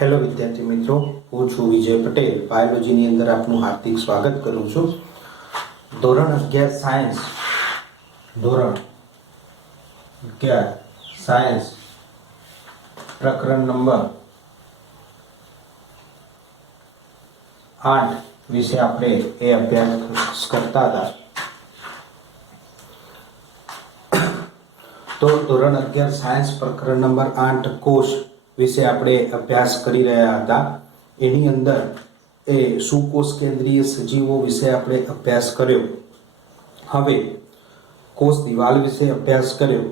Hello વિદ્યાર્થી મિત્રો, હું છું વિજય પટેલ. બાયોલોજીની અંદર આપનું હાર્દિક સ્વાગત કરું છું. ધોરણ 11 સાયન્સ, ધોરણ 11 સાયન્સ પ્રકરણ નંબર 8 વિશે આપણે અભ્યાસ કરતા હતા. તો ધોરણ 11 સાયન્સ પ્રકરણ નંબર 8 કોષ વિશે આપણે અભ્યાસ કરી રહ્યા હતા. એની અંદર સુકોષ કેન્દ્રીય સજીવો વિશે આપણે અભ્યાસ કર્યો. હવે કોષ દિવાલ વિશે અભ્યાસ કર્યો.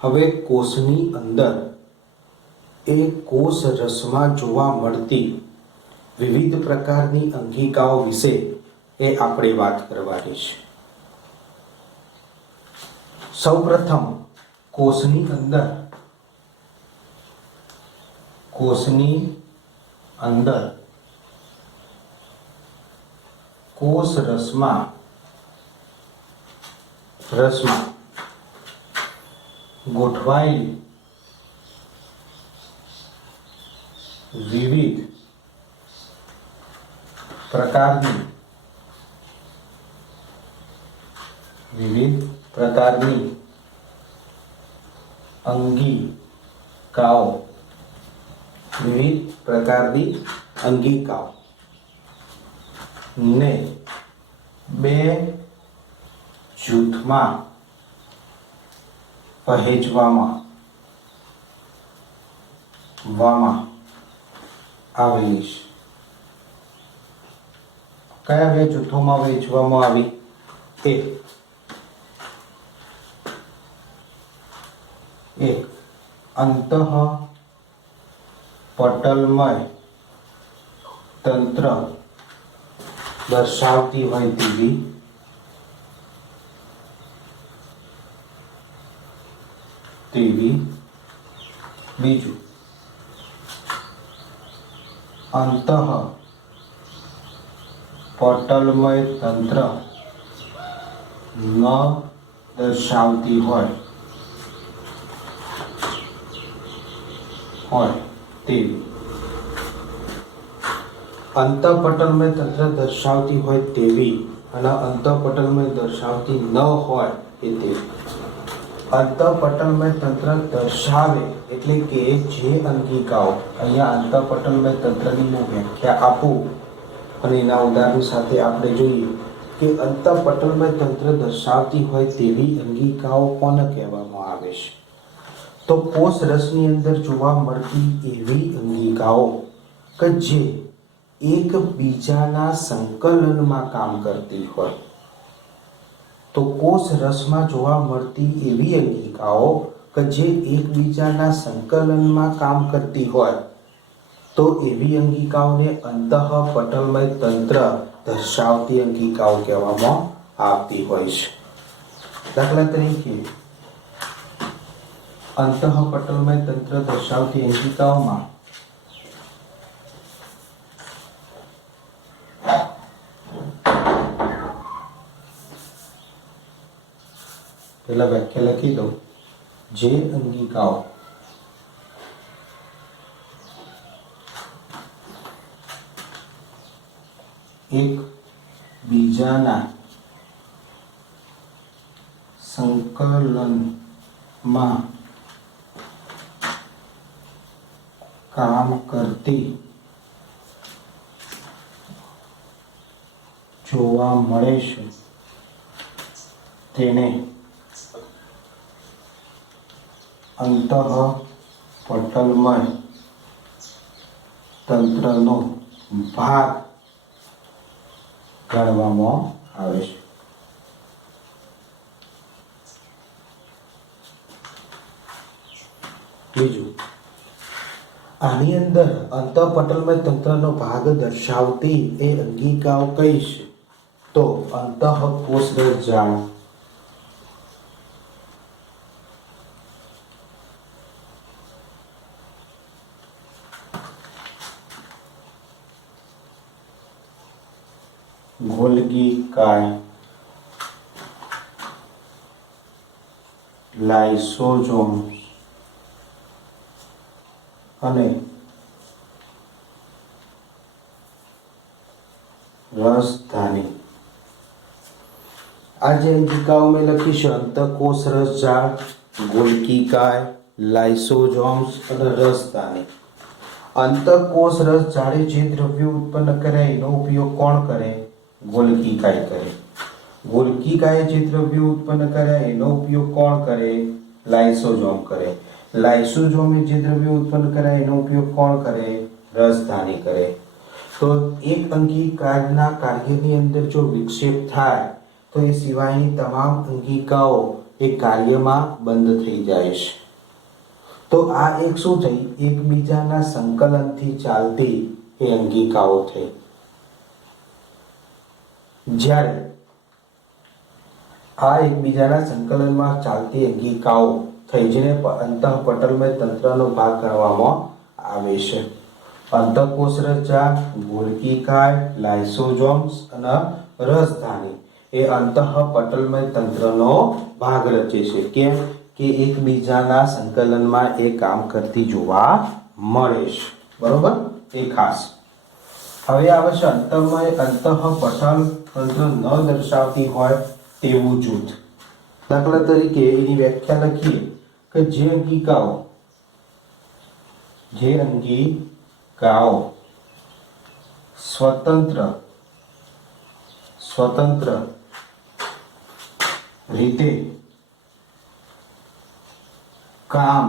હવે કોષની અંદર કોષ રસમાં જોવા મળતી વિવિધ પ્રકારની અંગિકાઓ વિશે આપણે વાત કરવાની છે. સૌપ્રથમ કોષની અંદર કોષ રસમાં ગોઠવાયેલી વિવિધ પ્રકારની અંગિકાઓ ને બે જૂથમાં વહેંચવામાં આવેલી છે. કયા બે જૂથોમાં વહેંચવામાં આવી? એક અંતઃપટલમય તંત્ર દર્શાવતી હોય તેવી બીજું અંતઃપટલમય તંત્ર ન દર્શાવતી હોય તેવી. અંતઃપટલમય તંત્ર દર્શાવતી હોય તેવી અને અંતઃપટલમય દર્શાવતી ન હોય તેવી. અંતઃપટલમય તંત્ર દર્શાવે એટલે કે જે અંગિકાઓ, અહીંયા અંતઃપટલમય તંત્રની હું વ્યાખ્યા આપું અને એના ઉદાહરણ સાથે આપણે જોઈએ કે અંતઃપટલમય તંત્ર દર્શાવતી હોય તેવી અંગિકાઓ કોને કહેવામાં આવે છે? તો કોષ રસની અંદર જોવા મળતી એવી અંગિકાઓ કે જે એકબીજાના સંકલનમાં કામ કરતી હોય. તો કોષ રસમાં જોવા મળતી એવી અંગિકાઓ કે જે એકબીજાના સંકલનમાં કામ કરતી હોય તો એવી અંગિકાઓને અંતઃપટલમય તંત્ર દર્શાવતી અંગિકાઓ કહેવામાં આવતી હોય છે. દાખલા તરીકે અંતઃપટલમય તંત્ર દર્શાવતી અંગિકાઓમાં પહેલા વ્યાખ્યા લખી દઉં. જે અંગિકાઓ એક બીજાના સંકલનમાં કામ કરતી જોવા મળે છે તેને અંતઃપટલમય તંત્રનો ભાગ ગણવામાં આવે છે. બીજું, આની અંદર અંતઃપટલમય તંત્રનો ભાગ દર્શાવતી એ અંગિકાઓ કઈ છે? તો અંતઃકોષરસ જાળ, ગોલ્ગી કાય, લાઇસોસોમ્સ અને રસધાની. આ જે અંગિકાઓ મેં લખી છે અંતઃકોષ રસજાળ, ગોલ્ગીકાય, લાઇસોઝોમ્સ અને રસધાની. અંતઃકોષ રસજાળે જે દ્રવ્યો ઉત્પન્ન કરે એનો ઉપયોગ કોણ કરે? ગોલ્ગીકાય કરે. ગોલ્ગીકાએ જે દ્રવ્યો ઉત્પન્ન કર્યા એનો ઉપયોગ કોણ કરે? લાઇસોઝોમ કરે. લાઇસોઝોમે જે દ્રવ્યો ઉત્પન્ન કર્યા એનો ઉપયોગ કોણ કરે? રસધાની કરે. તો એક અંગિકાના કાર્યની અંદર જો વિક્ષેપ થાય તો એ સિવાયની તમામ અંગિકાઓ એ કાર્યમાં બંધ થઈ જાય છે. તો આ એક શું થઈ? એકબીજાના સંકલનથી ચાલતી એ અંગિકાઓ થઈ. જ્યારે આ એકબીજાના સંકલનમાં ચાલતી અંગિકાઓ થઈ જેને અંતઃપટલમય તંત્રનો ભાગ ગણવામાં આવે છે. અંતઃકોષ રસજાળ, ગોલ્ગીકાય, લાઇસોઝોમ્સ અને રસધાની એ અંતઃપટલમય તંત્રનો ભાગ રચે છે. કેમ કે એકબીજાના સંકલનમાં એ કામ કરતી જોવા મળે છે. બરોબર? એ ખાસ. હવે આવે છે અંતઃપટલ તંત્ર ન દર્શાવતી હોય તેવું જૂથ. દાખલા તરીકે એની વ્યાખ્યા લખીએ કે જે અંગિકાઓ સ્વતંત્ર રીતે કામ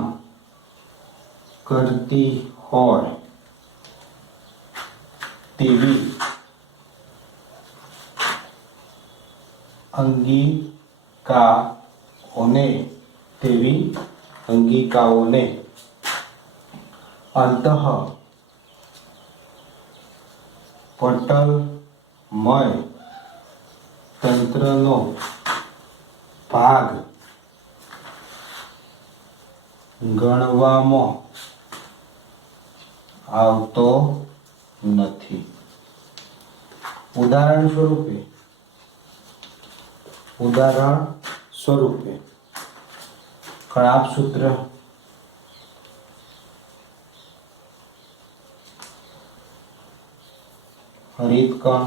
કરતી હોય તેવી અંગિકાઓને અંતઃપટલમય તંત્રનો ભાગ ગણવામાં આવતો નથી. ઉદાહરણ સ્વરૂપે કણાભસૂત્ર, હરિતકણ,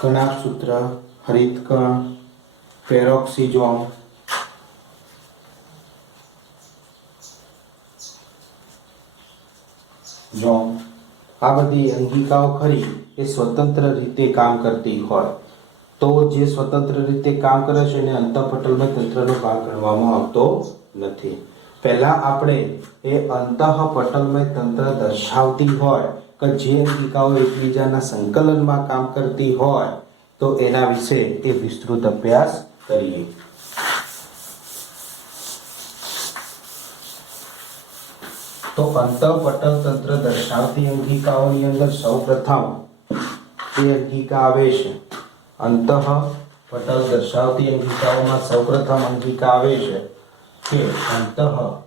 કણાભસૂત્ર, હરિતકણ, પેરોક્સિઝોમ, આ બધી અંગિકાઓ ખરી એ સ્વતંત્ર રીતે કામ કરતી હોય તો જે સ્વતંત્ર રીતે કામ કરે છે એને અંતઃપટલમય તંત્રનો ભાગ ગણવામાં આવતો નથી. પહેલા આપણે એ અંતઃપટલમય તંત્ર દર્શાવતી હોય કે જે અંગિકાઓ એકબીજાના સંકલનમાં કામ કરતી હોય તો એના વિશે એ વિસ્તૃત અભ્યાસ કરીએ. તો અંતઃપટલ તંત્ર દર્શાવતી અંગિકાઓની અંદર સૌપ્રથમ એ અંગિકા આવે છે. અંતઃપટલ દર્શાવતી અંગિકાઓમાં સૌપ્રથમ અંગિકા આવે છે કે અંતઃકોષ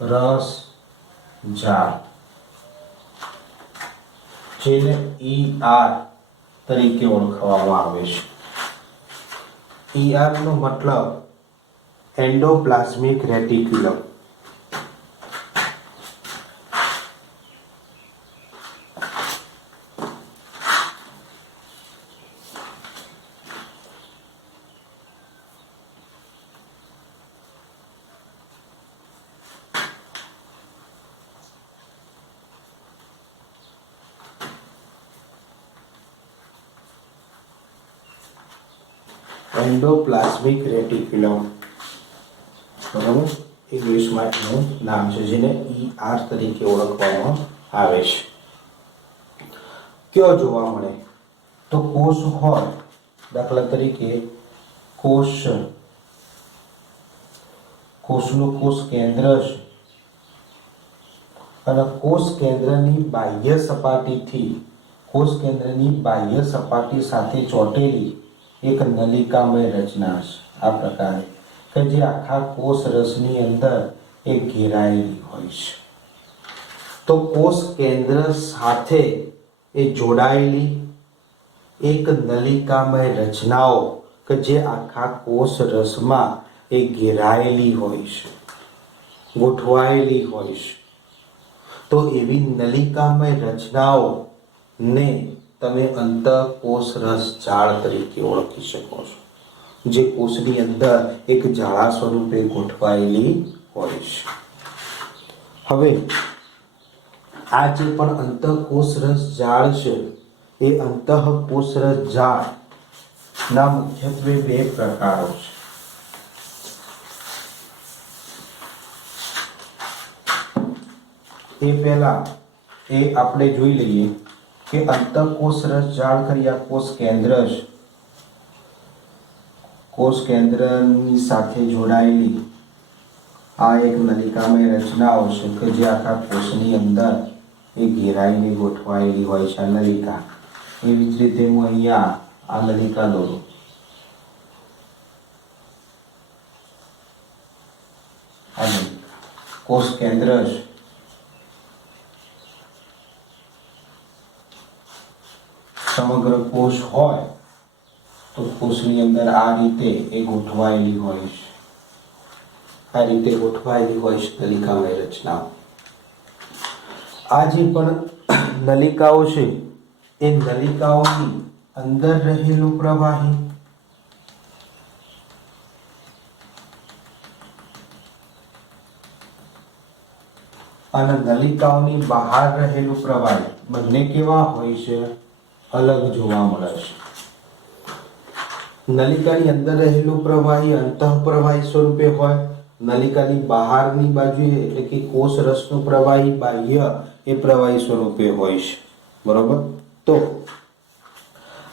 રસજાળ, જેને ER તરીકે ઓળખવામાં આવે છે. ER નો મતલબ એન્ડોપ્લાઝમિક રેટિક્યુલમ. એન્ડોપ્લાઝમિક રેટિક્યુલમ, બરાબર, ઇંગ્લિશમાં એનું નામ છે જેને ER તરીકે ઓળખવામાં આવે છે. કયો જોવા મળે? તો કોષ હોય, દાખલા તરીકે કોષનું કોષ કેન્દ્ર છે અને કોષ કેન્દ્રની બાહ્ય સપાટી સાથે ચોટેલી એક નલિકામય રચના છે આ પ્રકારે કે જે આખા કોષ રસની અંદર એ ઘેરાયેલી હોય છે. તો કોષ કેન્દ્ર સાથે એ જોડાયેલી એક નલિકામય રચનાઓ કે જે આખા કોષ રસમાં એ ઘેરાયેલી હોય છે ગોઠવાયેલી હોય છે. તો એવી નલિકામય રચનાઓને તમે અંતઃકોષ રસ જાળ તરીકે ઓળખી શકો છો, જે કોષની અંદર એક જાળા સ્વરૂપે ગોઠવાયેલી હોય છે. હવે આ જે પણ અંતઃકોષ રસ જાળ છે એ અંતઃકોષ રસ જાળ ના મુખ્યત્વે બે પ્રકારો છે. એ પહેલા એ આપણે જોઈ લઈએ કે અંતઃકોષ રસ જાળ ખરી આ કોષ કેન્દ્ર છે, કોષ કેન્દ્રની સાથે જોડાયેલી આ એક નલિકામય રચનાઓ છે કે જે આખા કોષની અંદર એ ઘેરાઈને ગોઠવાયેલી હોય છે. આ નલિકા એવી જ રીતે હું અહીંયા આ નલિકા દોરું. આ નલિકા કોષ કેન્દ્ર છે. સમગ્ર કોષ હોય તો કોષની અંદર આ રીતે એ ગોઠવાયેલી હોય છે. આ રીતે ગોઠવાયેલી હોય છે નલિકામય રચનાઓ. આ જે પણ નલિકાઓ છે એ નલિકાઓની અંદર રહેલું પ્રવાહી અને નલિકાઓની બહાર રહેલું પ્રવાહી બંને કેવા હોય છે? અલગ જોવા મળે છે. નલિકાની અંદર રહેલું પ્રવાહી અંતઃપ્રવાહી સ્વરૂપે હોય, નલિકાની બહારની બાજુએ એટલે કે કોષ રસનું પ્રવાહી બાહ્ય એ પ્રવાહી સ્વરૂપે હોય છે. બરોબર? તો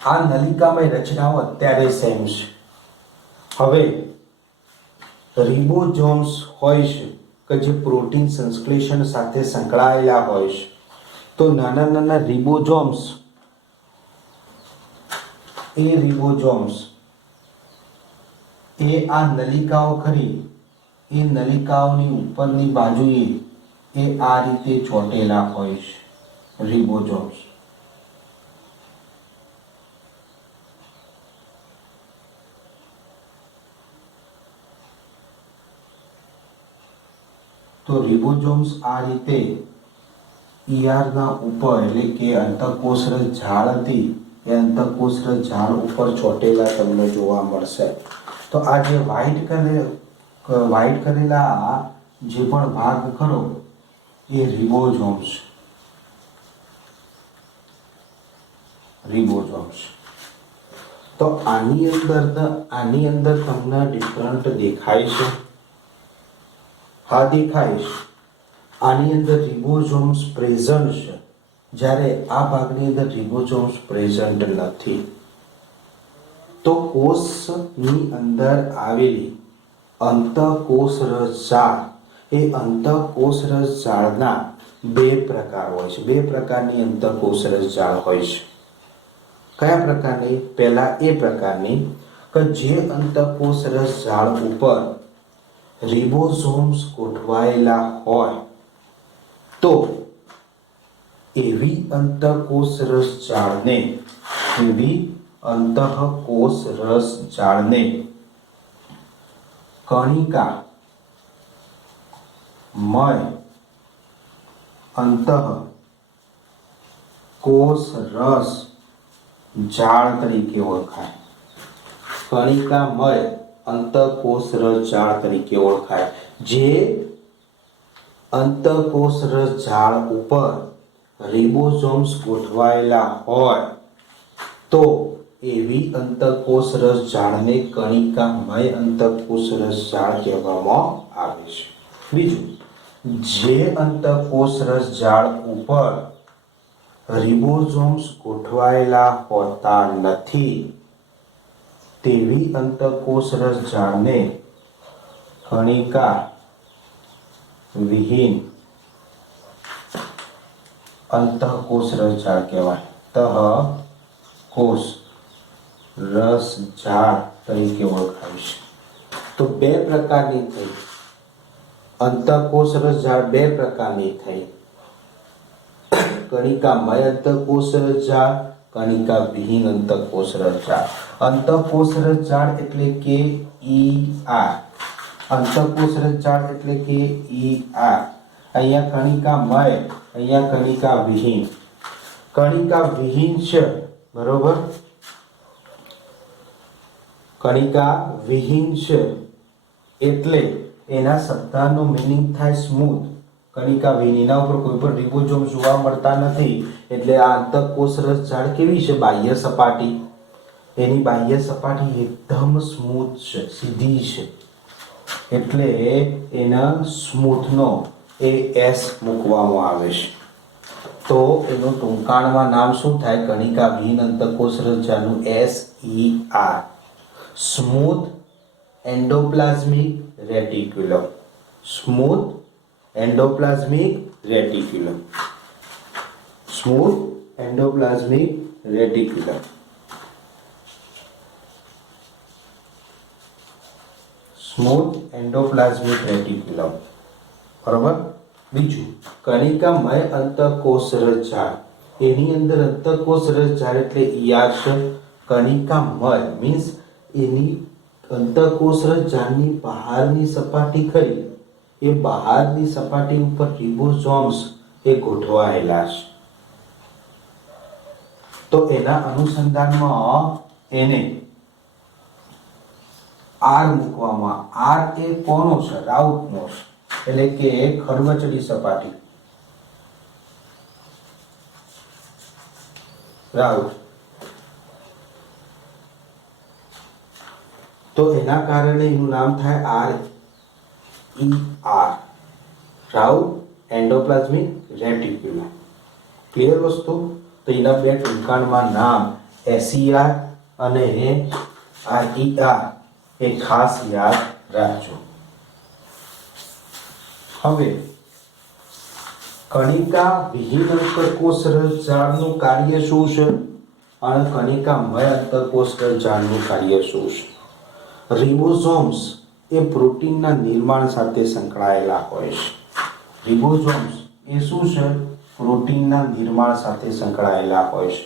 આ નલિકામય રચનાઓ અત્યારે સેમ છે. હવે રિબોઝોમ્સ હોય છે કે જે પ્રોટીન સંશ્લેષણ સાથે સંકળાયેલા હોય છે. તો નાના નાના રિબોઝોમ્સ એ આ નલિકાઓ ખરી એ નલિકાઓની ઉપરની બાજુએ એ આ રીતે ચોટેલા હોય છે રિબોઝોમ્સ. તો રિબોઝોમ્સ આ રીતે ઈઆરના ઉપર એટલે કે અંતઃકોષરસ ઝાડ હતી એ અંતઃકોષરસ ઝાડ ઉપર ચોટેલા તમને જોવા મળશે. તો આ જે વ્હાઇટ કરેલા જે પણ ભાગ ખરો એ રિબોઝોમ્સ. તો આની અંદર તમને ડિફરન્ટ દેખાય છે? હા, દેખાય છે. આની અંદર રિબોઝોમ્સ પ્રેઝન્ટ છે, જ્યારે આ ભાગની અંદર રિબોઝોમ્સ પ્રેઝન્ટ નથી. તો કોષની અંદર આવેલી અંતઃકોષરસ જાળ એ અંતઃકોષરસ જાળના બે પ્રકાર હોય છે. બે પ્રકારની અંતઃકોષરસ જાળ હોય છે. કયા પ્રકારની? પહેલા એ પ્રકારની કે જે અંતઃકોષરસ જાળ ઉપર રિબોઝોમ્સ ગોઠવાયેલા હોય તો એવી અંતઃકોષરસ જાળને કણિકામય અંતઃકોષરસ જાળ તરીકે ઓળખાય. કણિકામય અંતઃકોષરસ જાળ તરીકે ઓળખાય. જે અંતઃકોષરસ જાળ ઉપર રિબોઝોમ્સ ગોઠવાયેલા હોય તો એવી અંતઃકોષરસ જાળને કણિકામય અંતઃકોષરસ જાળ કહેવામાં આવે છે. બીજું, જે અંતઃકોષરસ જાળ ઉપર રિબોઝોમ્સ ગોઠવાયેલા હોતા નથી તેવી અંતઃકોષરસ જાળને કણિકા વિહીન અંતઃકોષરસ જાળ કહેવાય. અંતઃકોષરસ જાળ તરીકે ઓળખાય છે. તો બે પ્રકારની થઈ અંતઃકોષરસ જાળ. બે પ્રકારની થઈ: કણિકામય અંતઃકોષરસ જાળ, કણિકા વિહીન અંતઃકોષરસ જાળ. અંતઃકોષરસ જાળ એટલે કે ER અંતઃકોષ રસજાળ એટલે કે ER. અહીંયા કણિકામય, અહીંયા કણિકા વિહીન. કણિકા વિહીન છે, બરોબર, કણિકા વિહીન છે એટલે એના શબ્દનો મિનિંગ થાય સ્મૂથ. કણિકા વિહીન, એના ઉપર કોઈ પણ રિબોઝોમ જોવા મળતા નથી એટલે આ અંતઃકોષ રસજાળ કેવી છે? બાહ્ય સપાટી. એની બાહ્ય સપાટી એકદમ સ્મૂથ છે, સીધી છે, એટલે એના સ્મૂથનો AS મૂકવામાં આવે છે. તો એનું ટૂંકાણમાં નામ શું થાય? કણિકા વિહીન અંતઃકોષ રસજાળનું SER, smooth endoplasmic reticulum. Smooth endoplasmic reticulum. Smooth endoplasmic reticulum. Smooth endoplasmic reticulum, બરોબર. બીજું, કણિકામય અંતઃકોષ રસજાળ. એની અંદર અંતઃકોષ રસજાળ એટલે ER છે. કણિકામય મીન્સ એની અંતઃકોષ રસજાળની બહારની સપાટી ખરી, એ બહારની સપાટી ઉપર રિબોઝોમ્સ એ ગોઠવાયેલા છે. તો એના અનુસંધાનમાં એને R મૂકવામાં. R એ કોનો છે? રાઉટનો છે, એટલે કે ખરબચડી સપાટી. રાઉટ. તો એના કારણે એનું નામ થાય RER, route endoplasmic reticulum. Clear વસ્તુ? તો એના બે ટૂંકાણમાં નામ SER અને RER એ ખાસ યાદ રાખજો. હવે કણિકા વિહીન અંતઃકોષ રસજાળનું કાર્ય શું છે અને કણિકામય અંતઃકોષ રસજાળનું કાર્ય શું છે? રિબોઝોમ્સ એ પ્રોટીનના નિર્માણ સાથે સંકળાયેલા હોય છે. રિબોઝોમ્સ એ શું છે? પ્રોટીનના નિર્માણ સાથે સંકળાયેલા હોય છે.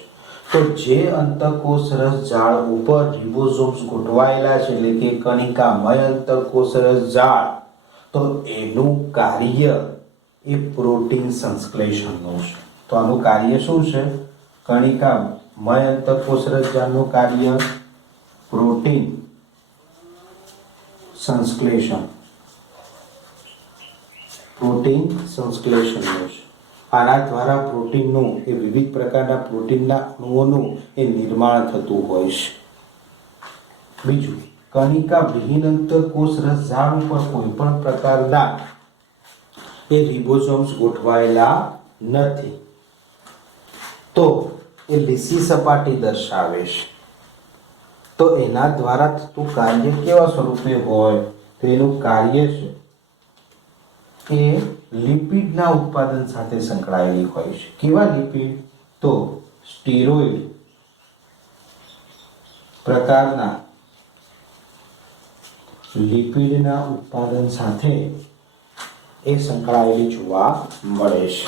તો જે અંતઃકોષ રસજાળ ઉપર રિબોઝોમ્સ ગોઠવાયેલા છે એટલે કે કણિકામય અંતઃકોષ રસજાળ, તો એનું કાર્ય એ પ્રોટીન સંશ્લેષણનું છે. તો આનું કાર્ય શું છે? કણિકામય અંતઃકોષ રસજાળનું કાર્ય પ્રોટીન સંશ્લેષણ. પ્રોટીન સંશ્લેષણનું છે. આના દ્વારા પ્રોટીનનું એ વિવિધ પ્રકારના પ્રોટીનના અણુઓનું એ નિર્માણ થતું હોય છે. બીજું, કણિકા વિહીન અંતઃકોષ રસજાળ ઉપર કોઈ પણ પ્રકારના એ રિબોઝોમ્સ ગોઠવાયેલા નથી, તો એ લીસી સપાટી દર્શાવે છે. તો એના દ્વારા થતું કાર્ય કેવા સ્વરૂપે હોય? તો એનું કાર્ય છે એ લિપિડના ઉત્પાદન સાથે સંકળાયેલી હોય છે. કેવા લિપિડ? તો સ્ટીરોઇડ પ્રકારના લિપિડના ઉત્પાદન સાથે એ સંકળાયેલી જોવા મળે છે.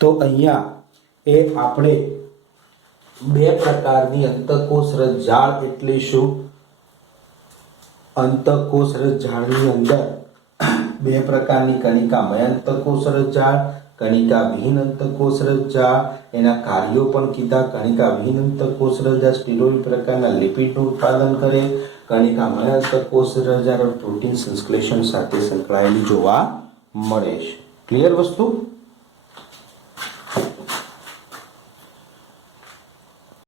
તો અહીંયા એ આપણે બે પ્રકારની અંતઃકોષ રસજાળ એટલે શું? અંતઃકોષ રસજાળની અંદર બે પ્રકારની કણિકામય અંતઃકોષ રસજાળ, કણિકા વિહીન અંતઃકોષ રસજાળ. એના કાર્યો પણ કીધા. કણિકા વિહીન અંતઃકોષ રસજાળ સ્ટીરોઇડ પ્રકારના લિપિડનું ઉત્પાદન કરે. કણિકામય અંતઃકોષ રસજાળ પ્રોટીન સંશ્લેષણ સાથે સંકળાયેલી જોવા મળે છે. ક્લિયર વસ્તુ?